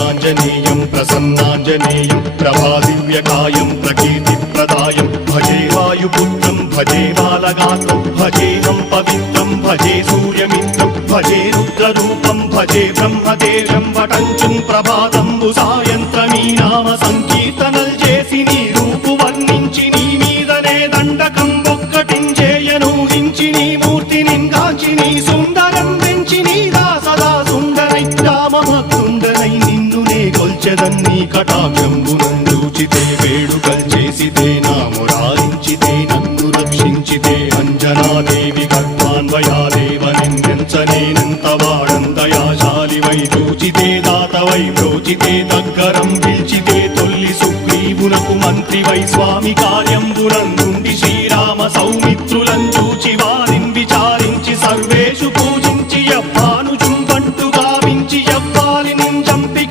ఆంజనేయం ప్రసన్నాంజనేయం ప్రభాదివ్యకాయం ప్రకీర్తిప్రదాయం భజే వాయుపుత్రం భజే బాలగాత్రం భజేహం పవిత్రం భజే సూర్యమిత్రం భజే రుద్రరూపం భజే బ్రహ్మదేవం వటంచుం ప్రభాతంబు సాయంత్రమీ నామ సంకీర్తనల్ చేసి నీ రూపు వర్ణించి నీ మీదనే దండకం ఒక్కటించేయనూహించి నీ మూర్తి నింగాంచి నీ సుందరం వెంచి నీ దాసదా సుందరై రామభక్తుండనై నిన్నునే కొల్చెదన్నీ కటాక్షంబునందూచితే వేడుకల్ చేసితే నా మురారించితే నన్ను రక్షించితే అంజనాదేవి గర్భాన్వయాదేవ నిందించనేనంత వాడంతయాశాలివై చూచితే దాతవై బ్రోచితే దగ్గరం పిలిచితే తొల్లి సుగ్రీవునకు మంత్రివై స్వామి కార్యంబునందుండి శ్రీరామ సౌమిత్రులం చూచి